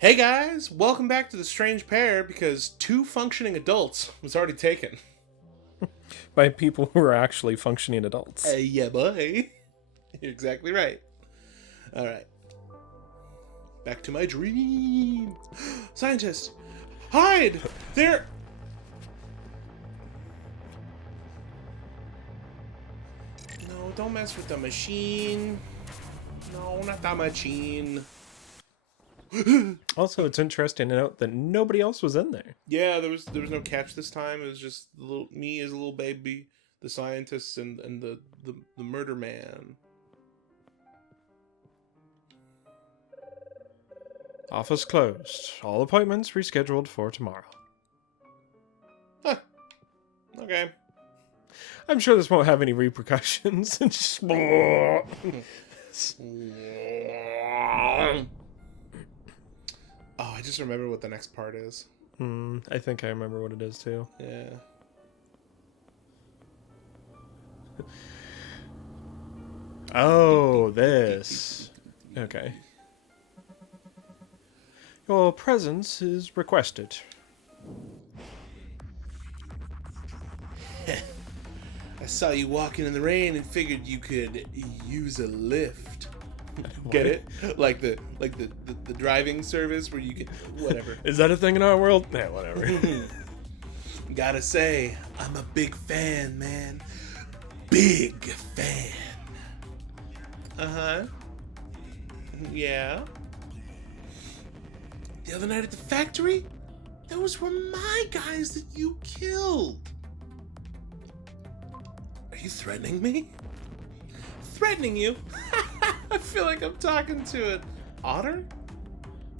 Hey guys, welcome back to the strange pair because two functioning adults was already taken. By people who are actually functioning adults. Yeah, boy. You're exactly right. All right. Back to my dream. Scientist, hide! There. No, don't mess with the machine. No, not that machine. Also, it's interesting to note that nobody else was in there. Yeah, there was no catch this time. It was just me as a little baby, the scientists, and the murder man. Office closed. All appointments rescheduled for tomorrow. Huh. Okay. I'm sure this won't have any repercussions. Just... Oh, I just remember what the next part is. I think I remember what it is too. Yeah. Oh, this. Okay. Your presence is requested. I saw you walking in the rain and figured you could use a lift. Get it? Like the driving service where you can whatever. Is that a thing in our world? Yeah, whatever. Gotta say, I'm a big fan, man. Big fan. Uh-huh. Yeah. The other night at the factory, those were my guys that you killed. Are you threatening me? Threatening you? I feel like I'm talking to an otter?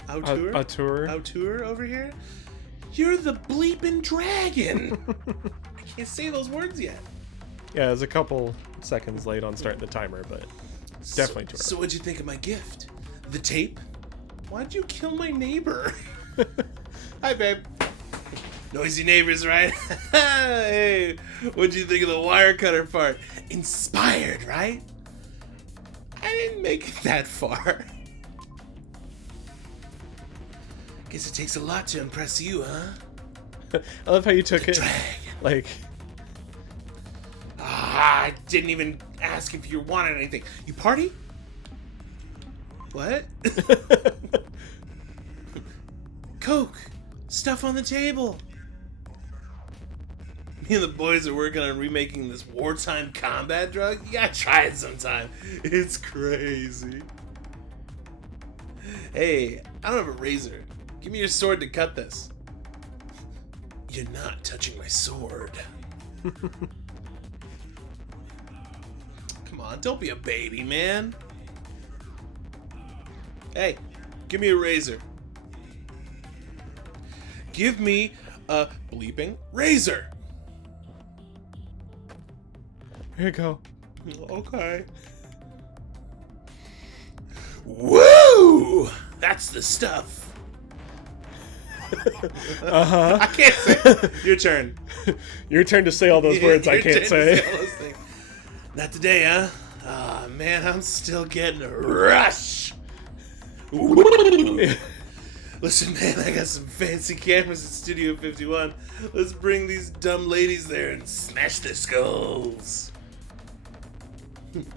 Auteur? Auteur over here? You're the bleeping dragon! I can't say those words yet. Yeah, it was a couple seconds late on starting the timer, but definitely too early. So what'd you think of my gift? The tape? Why'd you kill my neighbor? Hi, babe. Noisy neighbors, right? Hey, what'd you think of the wire cutter part? Inspired, right? I didn't make it that far. Guess it takes a lot to impress you, huh? I love how you took it. Dragon. Like, I didn't even ask if you wanted anything. You party? What? Coke. Stuff on the table. Me and the boys are working on remaking this wartime combat drug. You gotta try it sometime. It's crazy. Hey, I don't have a razor. Give me your sword to cut this. You're not touching my sword. Come on, don't be a baby, man. Hey, give me a razor. Give me a bleeping razor. here you go. Okay. Woo! That's the stuff. Uh-huh. I can't say. Your turn. Your turn to say all those words I can't say. All those things. Not today, huh? Ah, man, I'm still getting a rush. Listen, man, I got some fancy cameras at Studio 51. Let's bring these dumb ladies there and smash their skulls.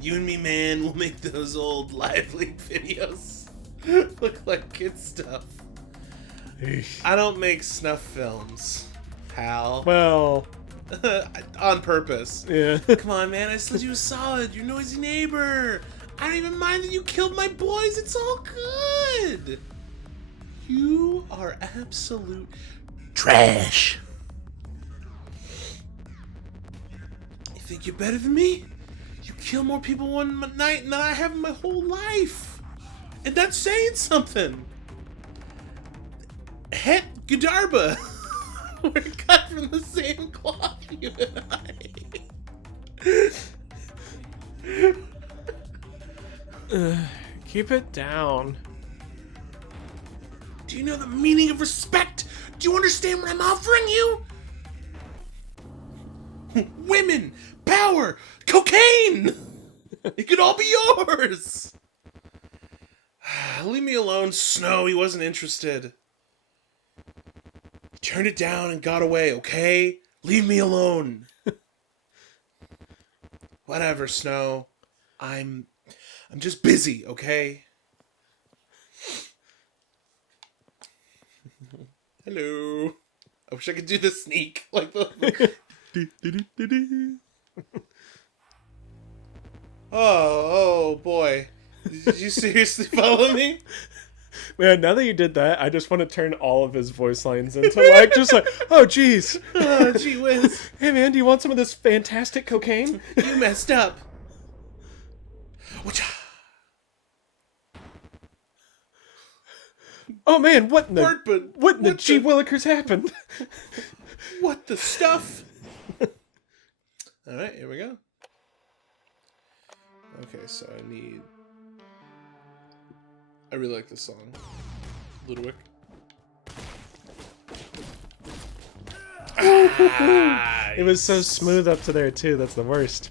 You and me, man, we'll make those old live leak videos look like kid stuff. I don't make snuff films, pal. Well, on purpose. yeah. Come on, man, I said you were solid. You're a noisy neighbor. I don't even mind that you killed my boys. It's all good. You are absolute trash. You think you're better than me? You kill more people one night than I have in my whole life. And that's saying something. Het Godiarba. We're cut from the same cloth, you and I. Keep it down. Do you know the meaning of respect? Do you understand what I'm offering you? Women, power, cocaine! It could all be yours! Leave me alone, Snow. He wasn't interested. He turned it down and got away, okay? Leave me alone. Whatever, Snow. I'm just busy, okay? Hello. I wish I could do the sneak like the. Oh boy. Did you seriously follow me? Man, now that you did that, I just want to turn all of his voice lines into like, just like, oh jeez. Oh, gee whiz. Hey man, do you want some of this fantastic cocaine? You messed up. Whatcha? Oh man, what in the Bert, what in the gee willikers happened? What the stuff? Alright, here we go. Okay, so I really like this song. Ludwig. It was so smooth up to there too, that's the worst.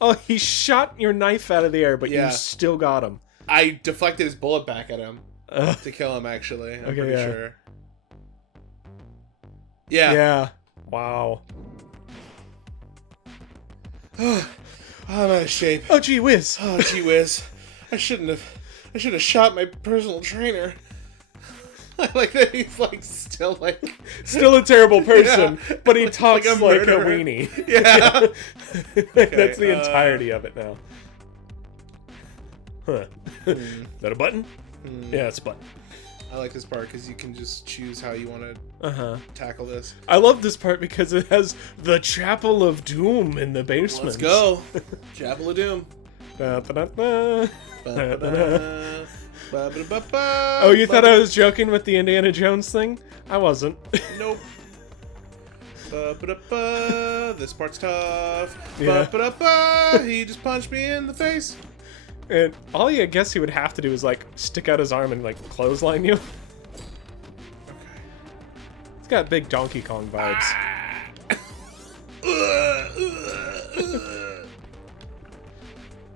Oh, he shot your knife out of the air, but Yeah. you still got him. I deflected his bullet back at him to kill him, actually. I'm pretty yeah. sure. Yeah. Yeah. Wow. I'm out of shape. Oh, gee whiz. Oh, gee whiz. I should have shot my personal trainer. I like that he's like still Still a terrible person, Yeah. but he talks like a murderer. weenie. Yeah. That's the entirety of it now. Huh. Is that a button? Yeah, it's a button. I like this part because you can just choose how you want to tackle this. I love this part because it has the Chapel of Doom in the basement. Let's go. Chapel of Doom. Da, da, da, da. Ba-ba-da. Ba-ba-da-ba-ba. Oh, you thought I was joking with the Indiana Jones thing? I wasn't. Nope. Ba-ba-da-ba. This part's tough. Yeah. Ba-ba-da-ba. He just punched me in the face. And all I guess he would have to do is like stick out his arm and like clothesline you. Okay. It's got big Donkey Kong vibes.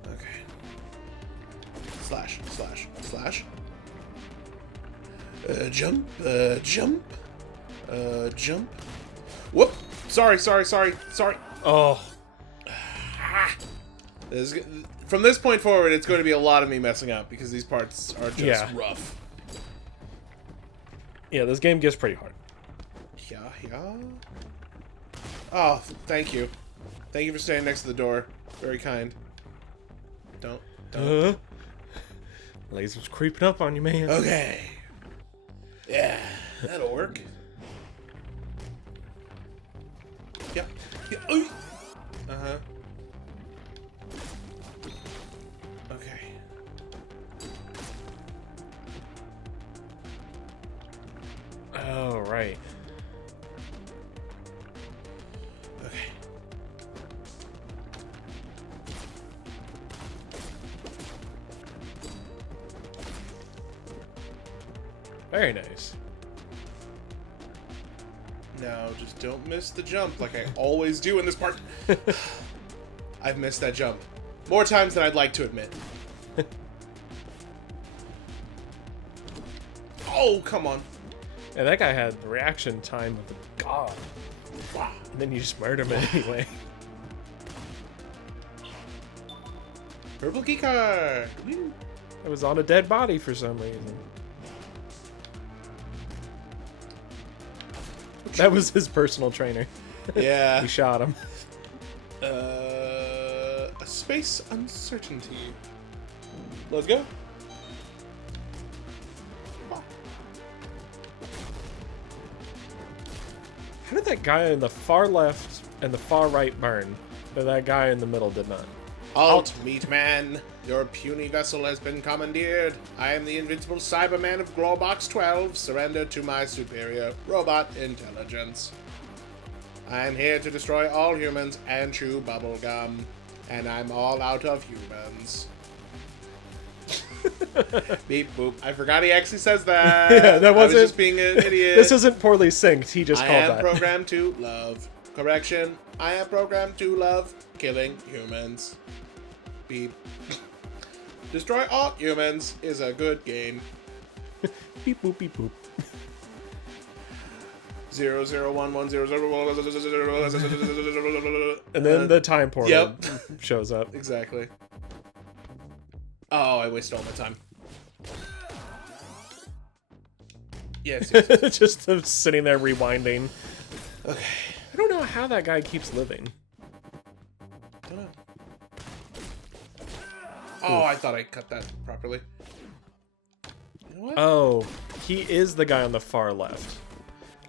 Okay. Slash, slash, slash. Jump, jump. Jump. Whoop! Sorry. Oh, From this point forward, it's going to be a lot of me messing up because these parts are just rough. yeah, this game gets pretty hard. Yeah. Oh, thank you. Thank you for staying next to the door. Very kind. Don't. Laser's creeping up on you, man. Okay. Yeah, that'll work. Yep. Uh-huh. Okay. Oh, right. Okay. Very nice. Now, just don't miss the jump like I always do in this part. I've missed that jump more times than I'd like to admit. Oh, come on. And that guy had reaction time of a god. Wow. And then you just murder him anyway. Purple key card. It was on a dead body for some reason. That was his personal trainer. Yeah. He shot him. A space uncertainty. Let's go. How did that guy in the far left and the far right burn, but that guy in the middle did not? Halt, meat man. Your puny vessel has been commandeered. I am the invincible Cyberman of Grawbox 12. Surrender to my superior robot intelligence. I am here to destroy all humans and chew bubblegum. And I'm all out of humans. Beep boop. I forgot he actually says that. Yeah, that wasn't. I was just being an idiot. This isn't poorly synced. He just I called am that. programmed to love. Correction. I am programmed to love killing humans. Beep. Destroy all humans is a good game. Beep boop beep boop. 0011000. And then the time portal shows up. Exactly. Oh, I wasted all my time. Yes. Just sitting there rewinding. Okay. I don't know how that guy keeps living. Don't know. Oh, I thought I cut that properly. You know what? Oh, he is the guy on the far left.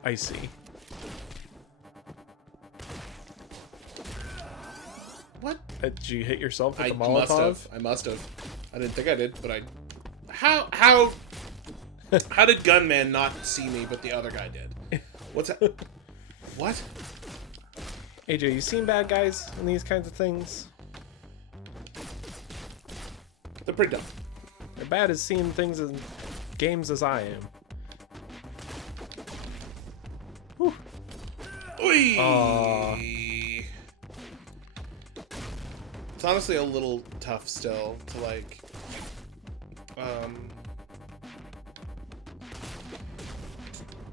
I see. What? Did you hit yourself with I the Molotov? must have. I didn't think I did, but I... How did Gunman not see me, but the other guy did? What's that? What? AJ, you seen bad guys in these kinds of things? They're pretty dumb. They're bad as seeing things in games as I am. Whew. Oy! Aw. It's honestly a little tough still to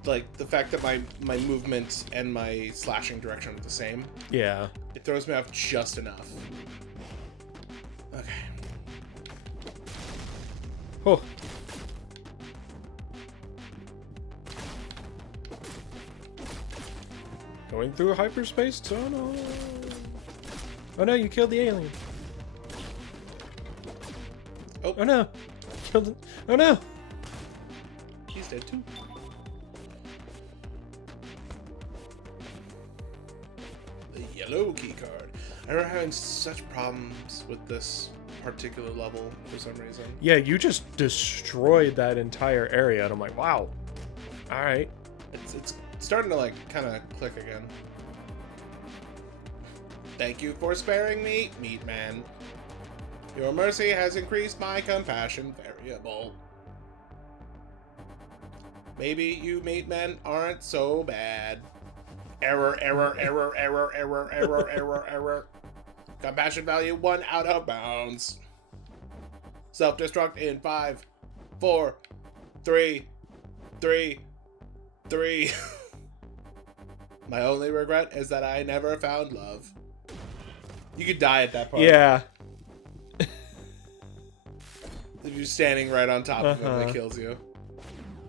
like the fact that my movement and my slashing direction are the same. Yeah. It throws me off just enough. Okay. Oh. Going through a hyperspace tunnel. Oh no, you killed the alien. Oh, Oh no. Killed it. Oh no. he's dead too. The yellow key card. I remember having such problems with this particular level for some reason. Yeah, you just destroyed that entire area, and I'm like, wow. All right. It's starting to like kind of click again. Thank you for sparing me, Meat Man. Your mercy has increased my compassion variable. Maybe you Meat Men aren't so bad. Error, error, error, error, error, error, error, error. Compassion value 1 out of bounds. Self-destruct in 5, 4, 3, 3, 3. My only regret is that I never found love. You could die at that part. Yeah. If you're standing right on top of him, it kills you.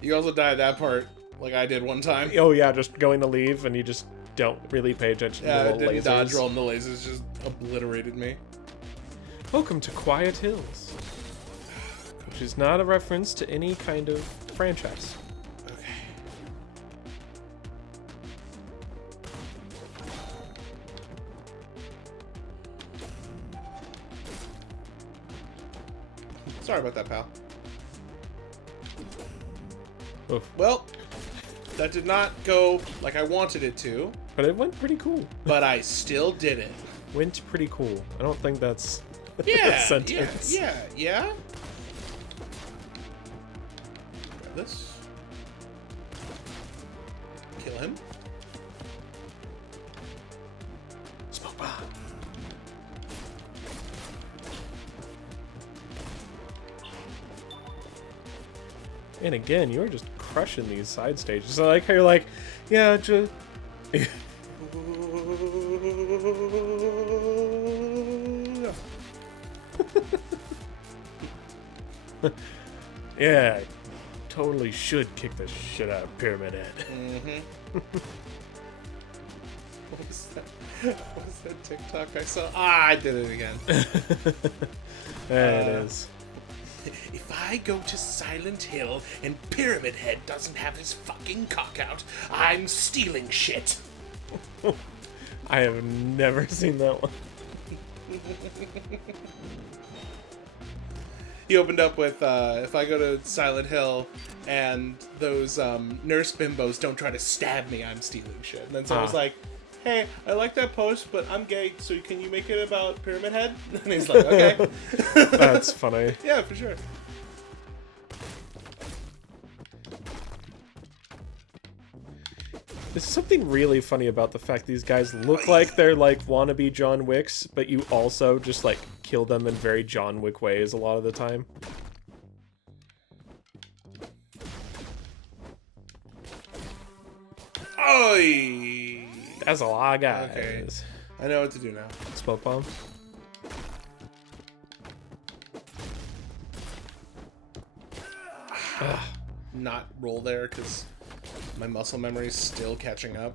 You also die at that part, like I did one time. Oh yeah, just going to leave, and you just don't really pay attention to Yeah, the I little didn't lasers. dodge roll, and the lasers just obliterated me. Welcome to Quiet Hills, which is not a reference to any kind of franchise. Okay. Sorry about that, pal. Oof. Well, that did not go like I wanted it to, But it went pretty cool. but I still did it. Went pretty cool. I don't think that's a Yeah, sentence. yeah. Grab this. Kill him. Smoke bomb. And again, you're just crushing these side stages. So I like how you're like, yeah, just yeah, totally should kick the shit out of Pyramid Head. Mm-hmm. What was that? What was that TikTok I saw? Ah, I did it again. There it is. If I go to Silent Hill and Pyramid Head doesn't have his fucking cock out, I'm stealing shit. I have never seen that one. He opened up with, if I go to Silent Hill and those nurse bimbos don't try to stab me, I'm stealing shit. And then someone was like, hey, I like that post, but I'm gay, so can you make it about Pyramid Head? And he's like, okay. That's funny. Yeah, for sure. There's something really funny about the fact these guys look like they're like wannabe John Wicks, but you also just like kill them in very John Wick ways a lot of the time. Oi! That's a lot of guys. Okay. I know what to do now. Smoke bomb. Not roll there because my muscle memory is still catching up.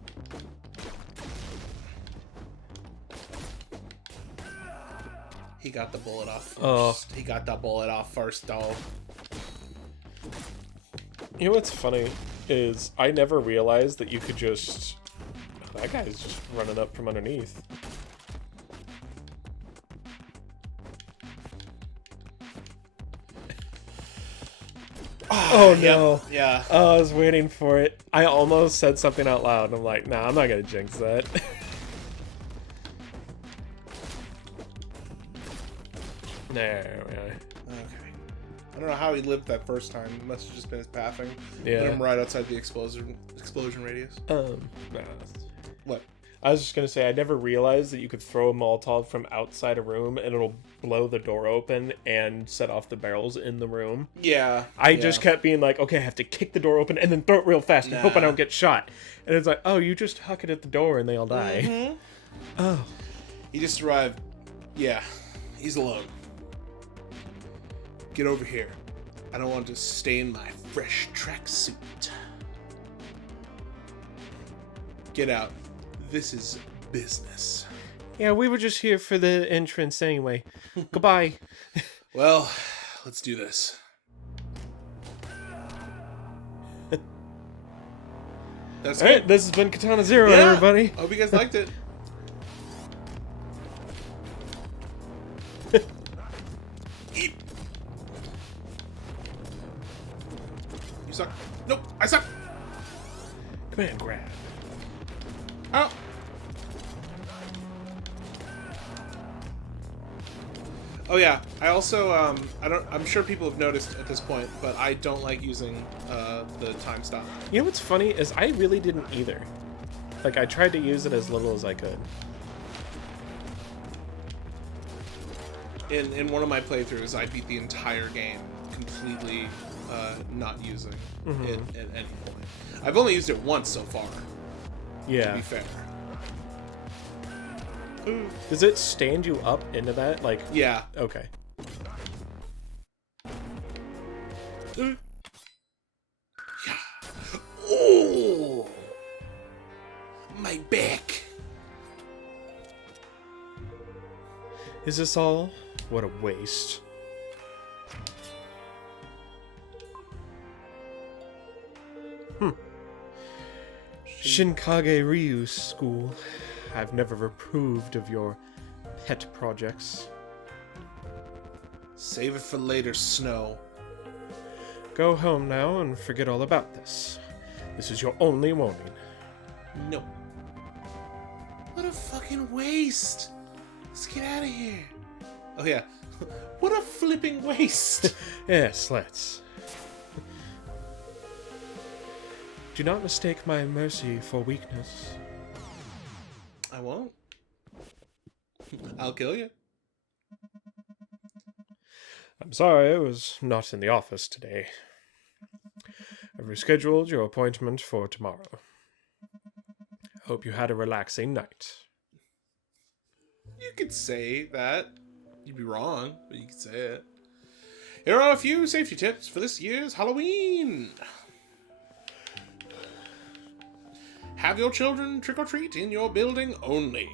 He got the bullet off first. Oh. He got the bullet off first, though. You know what's funny is I never realized that you could just... Oh, that guy's just running up from underneath. Oh no. Yep. Yeah. Oh, I was waiting for it. I almost said something out loud and I'm like, nah, I'm not gonna jinx that. There we are. Okay. I don't know how he lived that first time. It must have just been his pathing. Yeah. Put him right outside the explosion radius. Nah. What? I was just gonna say, I never realized that you could throw a Molotov from outside a room and it'll blow the door open and set off the barrels in the room. Yeah. I just kept being like, okay, I have to kick the door open and then throw it real fast and hope I don't get shot. And it's like, oh, you just huck it at the door and they all die. Mm-hmm. Oh. He just arrived. Yeah. He's alone. Get over here. I don't want to stain my fresh tracksuit. Get out. This is business. Yeah, we were just here for the entrance anyway. Goodbye. Well, let's do this. That's All right, good. this has been Katana Zero, Yeah. everybody. Hope you guys liked it. Eat. You suck. Nope, I suck. Come here, grab. Oh. Oh yeah. I also I'm sure people have noticed at this point, but I don't like using the time stop. You know what's funny is I really didn't either. Like, I tried to use it as little as I could. In one of my playthroughs, I beat the entire game completely not using it at any point. I've only used it once so far. To Yeah. be fair. Does it stand you up into that? Like, Yeah. okay. Oh, my back. Is this all? What a waste. Shinkage Ryu School. I've never approved of your pet projects. Save it for later, Snow. Go home now and forget all about this. This is your only warning. No. What a fucking waste. Let's get out of here. Oh yeah. What a flipping waste. Yes, let's. Do not mistake my mercy for weakness. I won't. I'll kill you. I'm sorry I was not in the office today. I've rescheduled your appointment for tomorrow. Hope you had a relaxing night. You could say that. You'd be wrong, but you could say it. Here are a few safety tips for this year's Halloween. Have your children trick-or-treat in your building only.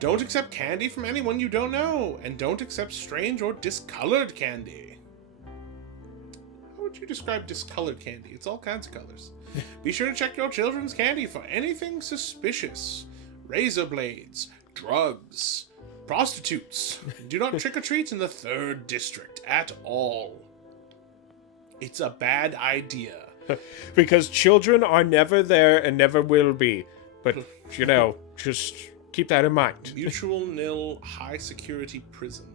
Don't accept candy from anyone you don't know, and don't accept strange or discolored candy. How would you describe discolored candy? It's all kinds of colors. Be sure to check your children's candy for anything suspicious. Razor blades, drugs, prostitutes. Do not trick-or-treat in the 3rd district at all. It's a bad idea. Because children are never there and never will be. But, you know, just keep that in mind. Mutual nil high security prison.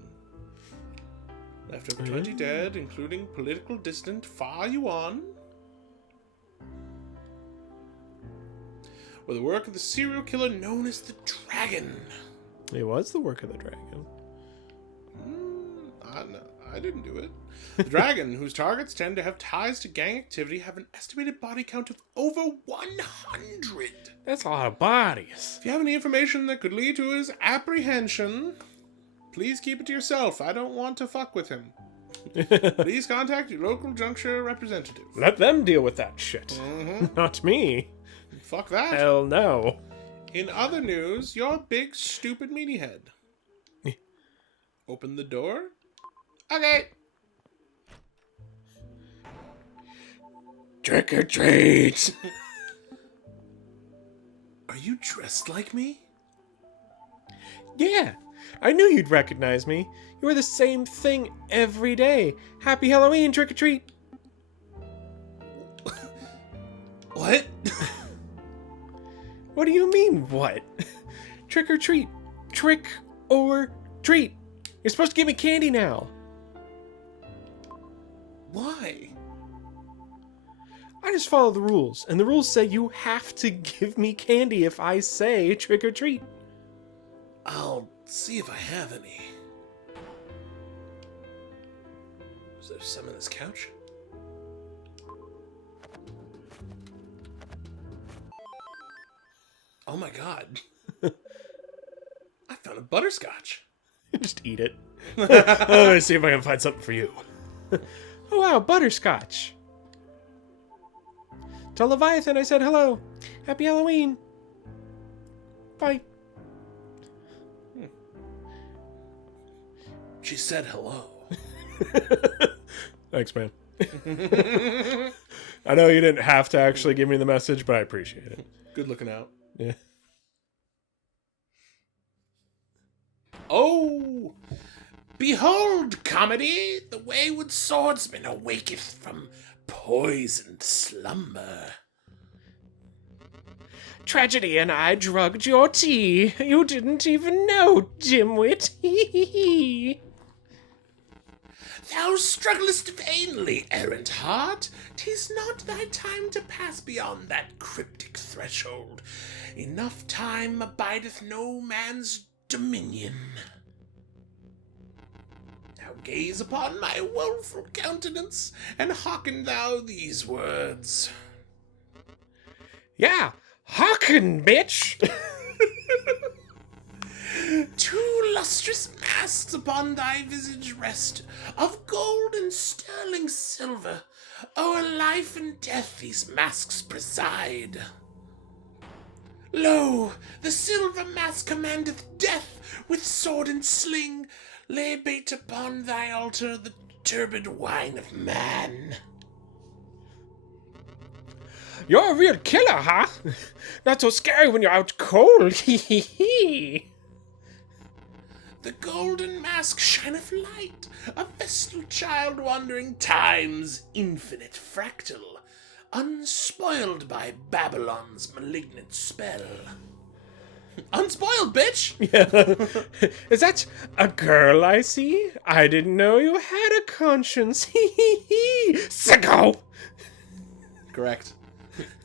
Left over 20 dead, including political dissident Fa Yuan. were the work of the serial killer known as the Dragon. It was the work of the Dragon. I didn't do it. The Dragon, whose targets tend to have ties to gang activity, have an estimated body count of over 100. That's a lot of bodies. If you have any information that could lead to his apprehension, please keep it to yourself. I don't want to fuck with him. Please contact your local juncture representative. Let them deal with that shit. Not me. Fuck that. Hell no. In other news, your big stupid meaty head. Open the door? Okay. Trick or treat. Are you dressed like me? Yeah, I knew you'd recognize me. You wear the same thing every day. Happy Halloween, trick or treat. What? What do you mean, what? Trick or treat. Trick or treat. You're supposed to give me candy now. Why? I just follow the rules, and the rules say you have to give me candy if I say trick or treat. I'll see if I have any. Is there some on this couch? Oh my god. I found a butterscotch. Just eat it. Let me see if I can find something for you. Oh wow, butterscotch. Tell Leviathan I said hello. Happy Halloween. Bye. She said hello. Thanks, man. I know you didn't have to actually give me the message, but I appreciate it. Good looking out. Yeah. Oh! Behold, comedy! The wayward swordsman awaketh from poisoned slumber. Tragedy and I drugged your tea. You didn't even know, dimwit. Thou strugglest vainly, errant heart. 'Tis not thy time to pass beyond that cryptic threshold. Enough time abideth no man's dominion. Now gaze upon my woeful countenance, and hearken thou these words. Yeah, hearken, bitch. Two lustrous masks upon thy visage rest, of gold and sterling silver. O'er life and death these masks preside. Lo, the silver mask commandeth death with sword and sling. Lay bait upon thy altar the turbid wine of man. You're a real killer, huh? Not so scary when you're out cold. Hee. The golden mask shineth light, a vestal child wandering time's infinite fractal, unspoiled by Babylon's malignant spell. Unspoiled, bitch! Yeah. Is that a girl I see? I didn't know you had a conscience. Hee. Sicko! Correct.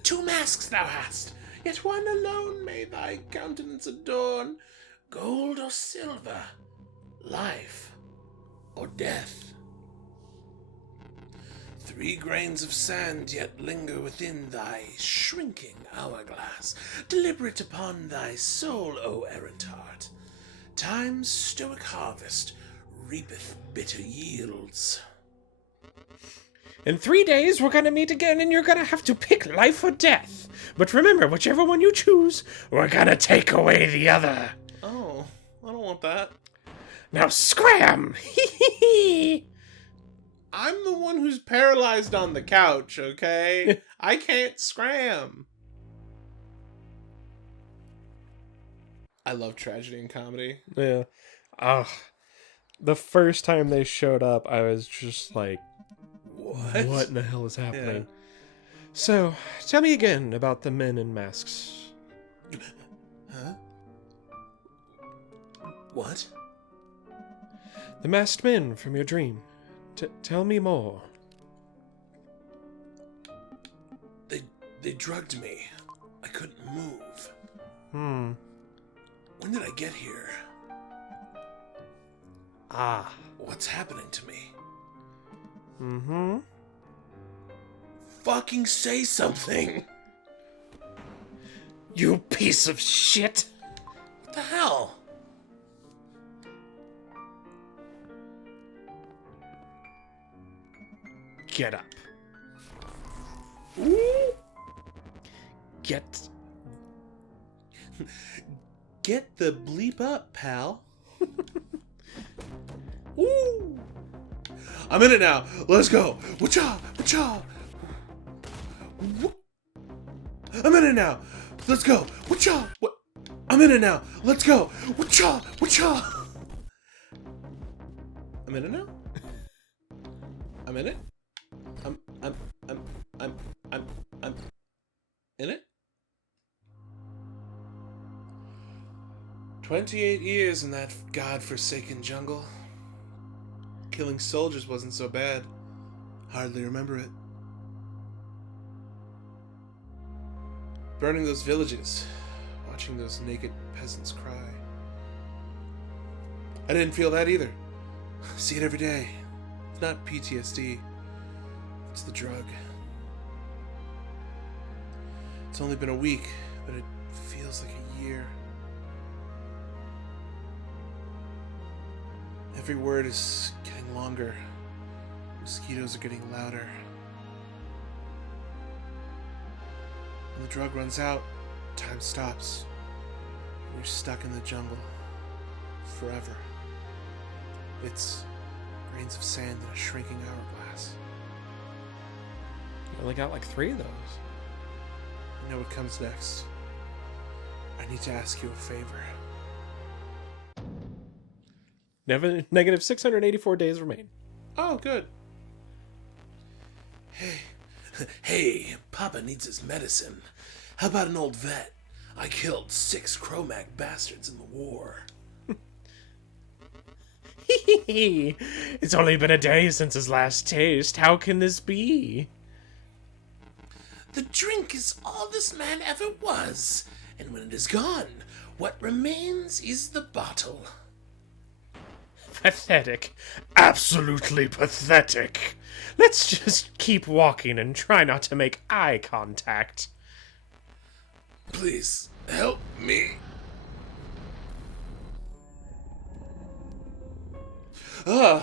Two masks thou hast, yet one alone may thy countenance adorn. Gold or silver, life or death. 3 grains of sand yet linger within thy shrinking hourglass, deliberate upon thy soul, O errant heart. Time's stoic harvest reapeth bitter yields. In 3 days, we're gonna meet again, and you're gonna have to pick life or death. But remember, whichever one you choose, we're gonna take away the other. Oh, I don't want that. Now scram! I'm the one who's paralyzed on the couch, okay? I can't scram. I love tragedy and comedy. Yeah. The first time they showed up, I was just like, what in the hell is happening? Yeah. So, tell me again about the men in masks. Huh? What? The masked men from your dream. Tell me more. They drugged me. I couldn't move. Hmm. When did I get here? Ah. What's happening to me? Mm-hmm. Fucking say something! You piece of shit! What the hell? Get up. Ooh. Get... Get the bleep up, pal. Ooh. I'm in it now. Let's go. Wacha! Wacha! I'm in it now. Let's go. Wacha! What? I'm in it now. Let's go. Wacha! Wacha! I'm in it now. I'm in it. I'm in it. 28 years in that godforsaken jungle. Killing soldiers wasn't so bad. Hardly remember it. Burning those villages. Watching those naked peasants cry. I didn't feel that either. See it every day. It's not PTSD. It's the drug. It's only been a week, but it feels like a year. Every word is getting longer. Mosquitoes are getting louder. When the drug runs out, time stops. You're stuck in the jungle. Forever. It's grains of sand in a shrinking hourglass. You only got like 3 of those. I know what comes next. I need to ask you a favor. Negative 684 days remain. Oh, good. Hey, Papa needs his medicine. How about an old vet? I killed 6 Cro-Mag bastards in the war. It's only been a day since his last taste. How can this be? The drink is all this man ever was, and when it is gone, what remains is the bottle. Pathetic. Absolutely pathetic. Let's just keep walking and try not to make eye contact. Please, help me. Hello.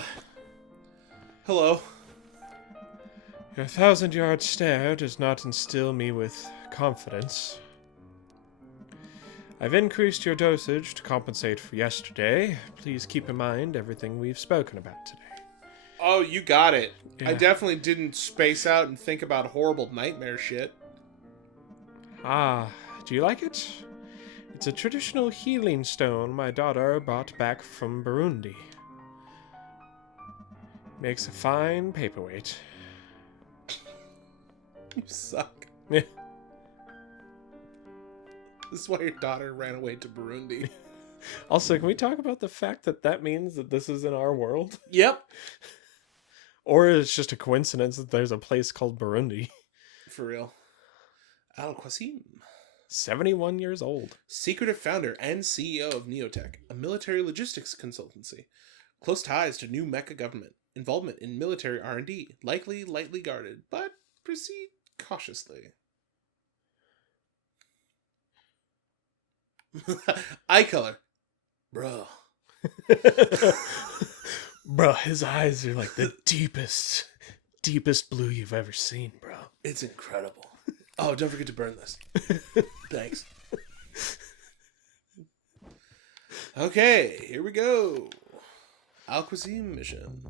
Your 1,000-yard stare does not instill me with confidence. I've increased your dosage to compensate for yesterday. Please keep in mind everything we've spoken about today. Oh, you got it. Yeah. I definitely didn't space out and think about horrible nightmare shit. Ah, do you like it? It's a traditional healing stone my daughter brought back from Burundi. Makes a fine paperweight. You suck. Yeah. This is why your daughter ran away to Burundi. Also, can we talk about the fact that that means that this is in our world? Yep. Or it's just a coincidence that there's a place called Burundi. For real. Al-Qasim. 71 years old. Secretive founder and CEO of Neotech, a military logistics consultancy. Close ties to new Mecha government. Involvement in military R&D. Likely lightly guarded, but proceed cautiously. Eye color. Bro. Bro, his eyes are like the deepest blue you've ever seen, bro. It's incredible. Oh, don't forget to burn this. Thanks. Okay, here we go. Al-Qasim mission.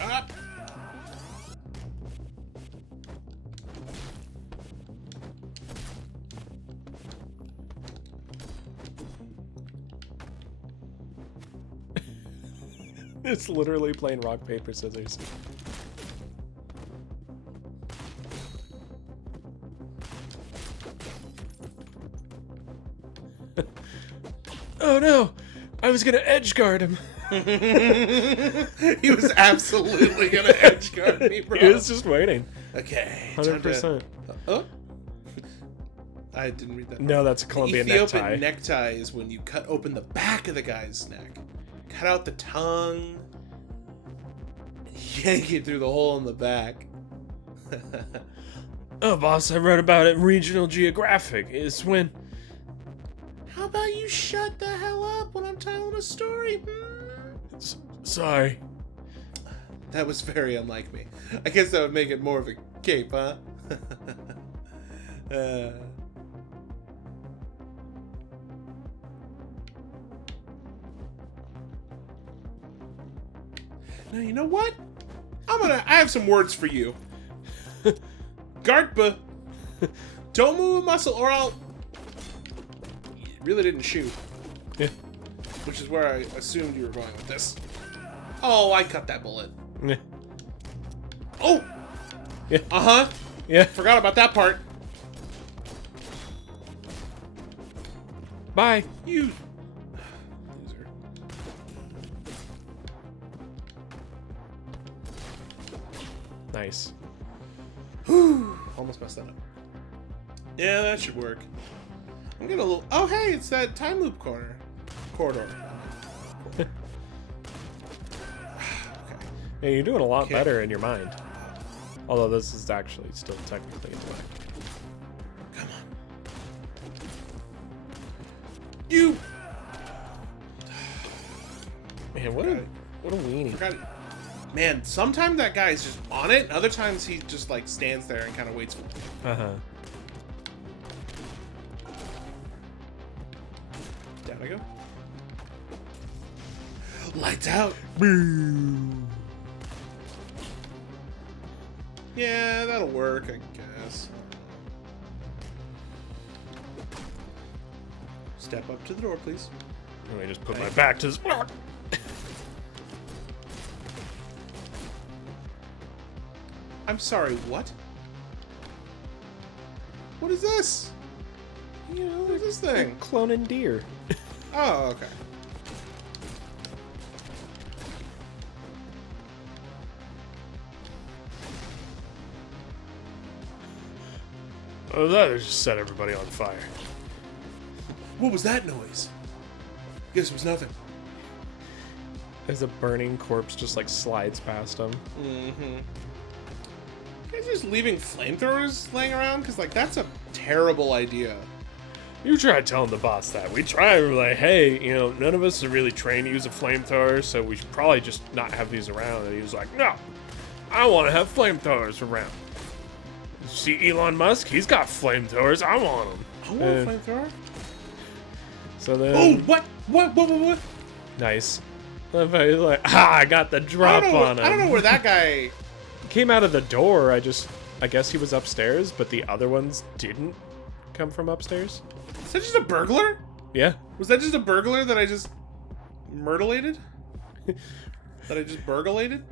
Up. It's literally playing rock, paper, scissors. Oh no! I was gonna edge guard him. He was absolutely gonna edge guard me, bro. He was just waiting. Okay, 100%. Oh, I didn't read that. No, that's a Colombian Ethiopian necktie. necktie is when you cut open the back of the guy's neck, cut out the tongue, and yank it through the hole in the back. Oh, boss, I read about it in Regional Geographic. It's when... How about you shut the hell up when I'm telling a story? Sorry. That was very unlike me. I guess that would make it more of a cape, huh? Now, you know what? I have some words for you. Gartba, don't move a muscle or I'll... You really didn't shoot. Yeah. Which is where I assumed you were going with this. Oh, I cut that bullet. Yeah. Oh! Yeah. Uh-huh. Yeah. Forgot about that part. Bye. You... Loser. Nice. Whew. Almost messed that up. Yeah, that should work. I'm getting a little... Oh, hey, it's that time loop corridor. Okay. Yeah, you're doing a lot Okay. better in your mind. Although this is actually still technically intellect. Come on. You... Man, what a weenie. Forgot it. Man, sometimes that guy's just on it, and other times he just, like, stands there and kind of waits for it. Uh-huh. Down I go. Lights out. Yeah, that'll work, I guess. Step up to the door, please. Let me just put my back to this block. I'm sorry, what? What is this? You know, What is this thing? cloning deer. Oh, okay. Oh, that just set everybody on fire. What was that noise? Guess it was nothing. As a burning corpse just like slides past them. Mm-hmm. You guys just leaving flamethrowers laying around? Because, like, that's a terrible idea. You tried telling the boss that. We tried. We were like, hey, you know, none of us are really trained to use a flamethrower, so we should probably just not have these around. And he was like, no, I want to have flamethrowers around. You see Elon Musk? He's got flamethrowers. I want them. I want a flamethrower. So then... Oh, what? What? Nice. He's like, I got the drop on him. I don't know where that guy... Came out of the door. I guess he was upstairs, but the other ones didn't come from upstairs. Is that just a burglar? Yeah. Was that just a burglar that I just myrtleated? That I just burglated?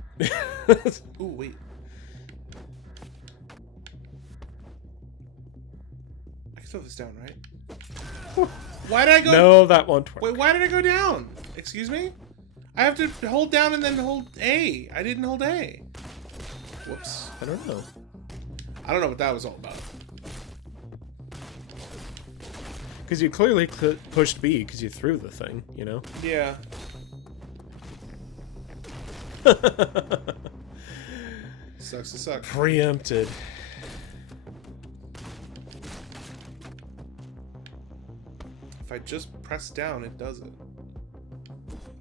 Ooh, wait. I can throw this down, right? Why did I go... No, that won't work. Wait, why did I go down? Excuse me? I have to hold down and then hold A. I didn't hold A. Whoops. I don't know. I don't know what that was all about. Because you clearly pushed B because you threw the thing, you know? Yeah. Sucks to suck. Preempted. If I just press down, it does it.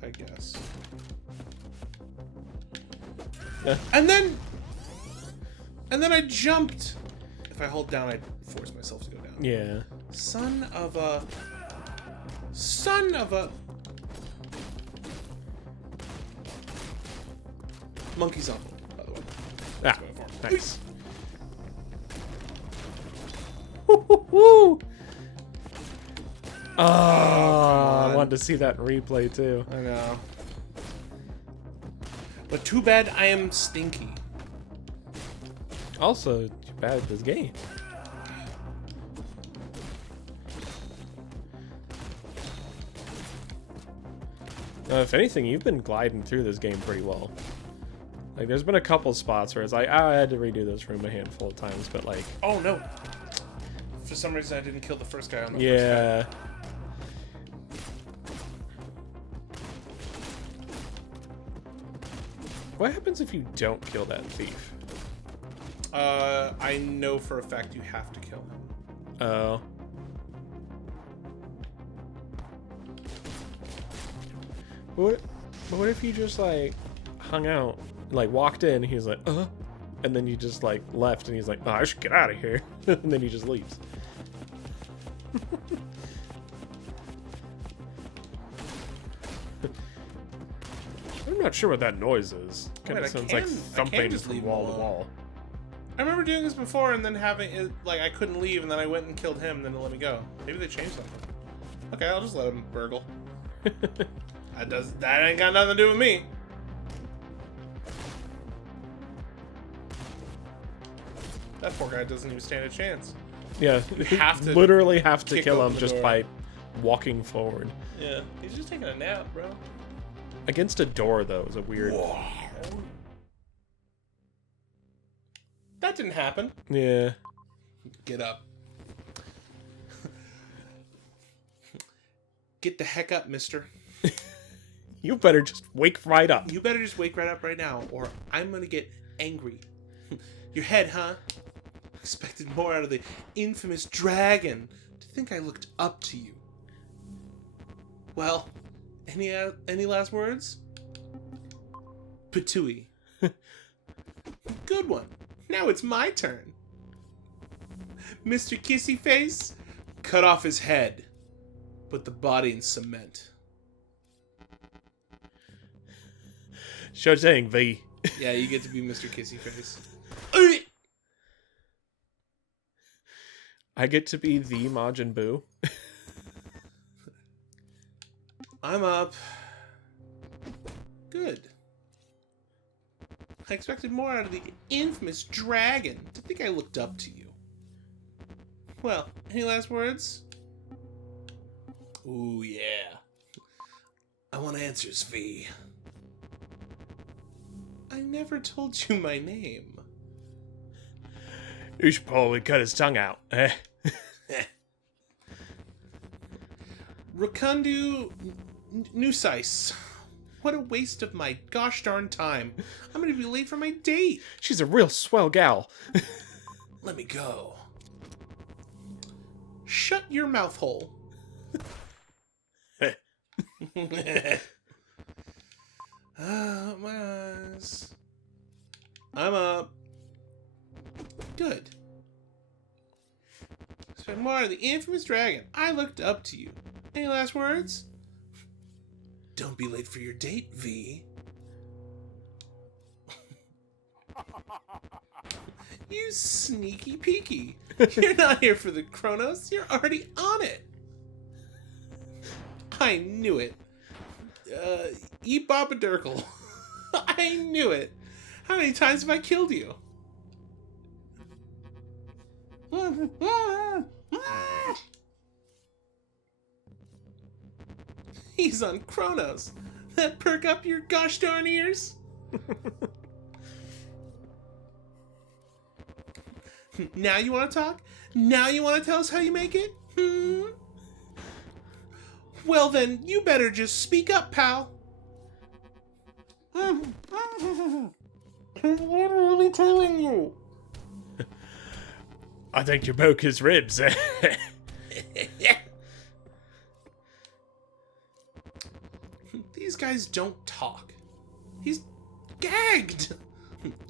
I guess. Yeah. And then I jumped. If I hold down, I force myself to go down. Yeah. Son of a... Monkey's uncle, by the way. Ah, Nice. nice. Woo! Oh, I wanted to see that in replay too. I know. But too bad I am stinky. Also, too bad this game. If anything, you've been gliding through this game pretty well. Like, there's been a couple spots where it's like, I had to redo this room a handful of times, but like... Oh, no. For some reason, I didn't kill the first guy on the yeah. first guy. What happens if you don't kill that thief? I know for a fact you have to kill him. Oh. But what if you just, like, hung out, like, walked in, and he's like, and then you just, like, left, and he's like, oh, I should get out of here, and then he just leaves. I'm not sure what that noise is. Kind of sounds like thumping from wall to wall. I remember doing this before and then having it, like, I couldn't leave, and then I went and killed him, and then it let me go. Maybe they changed something. Okay, I'll just let him burgle. That ain't got nothing to do with me. That poor guy doesn't even stand a chance. Yeah, you have to literally have to kill him just door. by walking forward. Yeah, he's just taking a nap, bro. Against a door, though, is a weird... Whoa. That didn't happen. Yeah. Get up. Get the heck up, mister. You better just wake right up. You better just wake right up right now, or I'm gonna get angry. Your head, huh? Expected more out of the infamous dragon. To think I looked up to you. Well, any last words? Patooey. Good one. Now it's my turn. Mr. Kissy Face, cut off his head. Put the body in cement. Sure thing, V. Yeah, you get to be Mr. Kissy Face. I get to be the Majin Buu. I'm up. Good. I expected more out of the infamous dragon. To think I looked up to you. Well, any last words? Ooh, yeah. I want answers, V. I never told you my name. You should probably cut his tongue out. Rakundu Nusice. What a waste of my gosh darn time. I'm gonna be late for my date. She's a real swell gal. Let me go. Shut your mouth hole. My eyes. I'm up. Good. Spend more of the infamous dragon. I looked up to you. Any last words? Don't be late for your date, V. You sneaky peeky. You're not here for the Chronos. You're already on it. I knew it. Eat Baba Durkle. I knew it. How many times have I killed you? He's on Chronos. That perk up your gosh darn ears? Now you want to talk? Now you want to tell us how you make it? Well then, you better just speak up, pal. I'm literally telling you. I think you broke his ribs. These guys don't talk. He's gagged.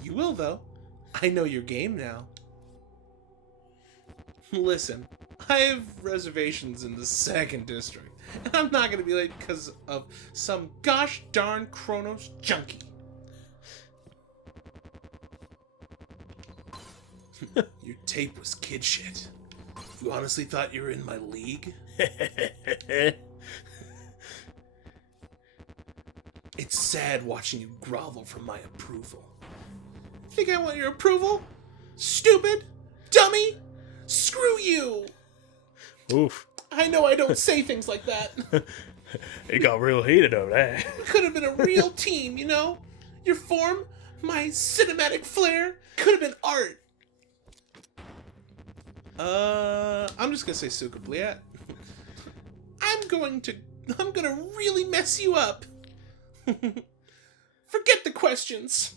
You will, though. I know your game now. Listen, I have reservations in the 2nd district, and I'm not going to be late because of some gosh darn Chronos junkie. Your tape was kid shit. You honestly thought you were in my league? It's sad watching you grovel for my approval. Think I want your approval? Stupid? Dummy? Screw you! Oof. I know I don't say things like that. It got real heated over there. We could have been a real team, you know? Your form, my cinematic flair, could have been art. I'm just gonna say Sukabliat. I'm gonna really mess you up. Forget the questions.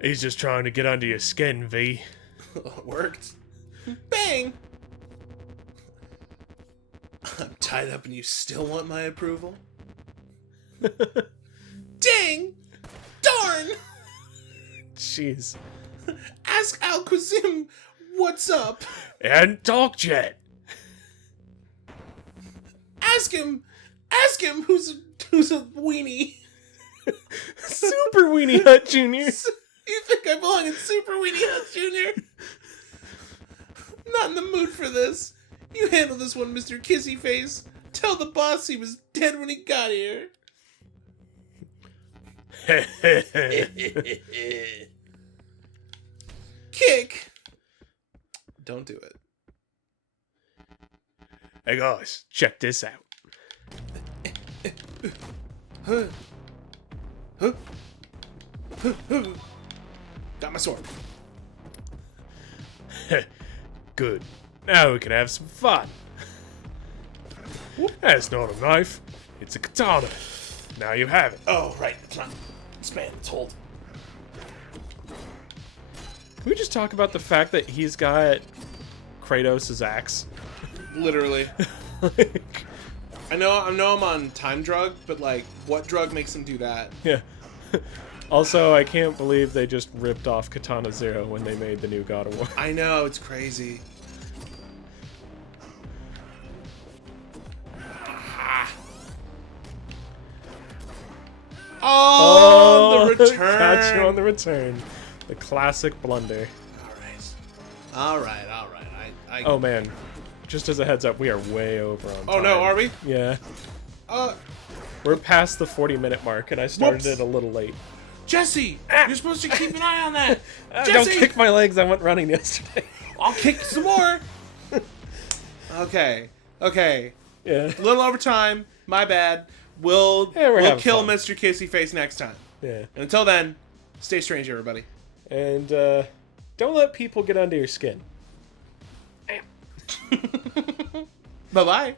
He's just trying to get under your skin, V. It worked. Bang! I'm tied up and you still want my approval? Dang! Darn! Jeez. Ask Al-Quzim what's up. And talked yet. Ask him who's a weenie. Super Weenie Hut Jr. You think I belong in Super Weenie Hut Jr.? Not in the mood for this. You handle this one, Mr. Kissy Face. Tell the boss he was dead when he got here. Kick. Don't do it. Hey guys, check this out. Huh. Huh. Huh. Huh. Got my sword. Good. Now we can have some fun. That's not a knife. It's a katana. Now you have it. Oh, right. It's not. Span. It's hold. Can we just talk about the fact that he's got Kratos' axe? Literally. Like, I know I'm on time drug, but like, what drug makes him do that? yeah. Also, I can't believe they just ripped off Katana Zero when they made the new God of War. I know, it's crazy. Oh, the return! Got you on the return. The classic blunder. All right. Oh man, just as a heads up, we are way over on time. Oh no, are we? Yeah. Uh, We're past the 40-minute mark, and I started Whoops. it a little late. Jesse, you're supposed to keep an eye on that. Don't Jesse, kick my legs. I went running yesterday. I'll kick some more. Okay. Yeah. A little overtime. My bad. We'll having kill fun. Mr. Kissy Face next time. Yeah. And until then, stay strange, everybody. And don't let people get under your skin. Bye-bye.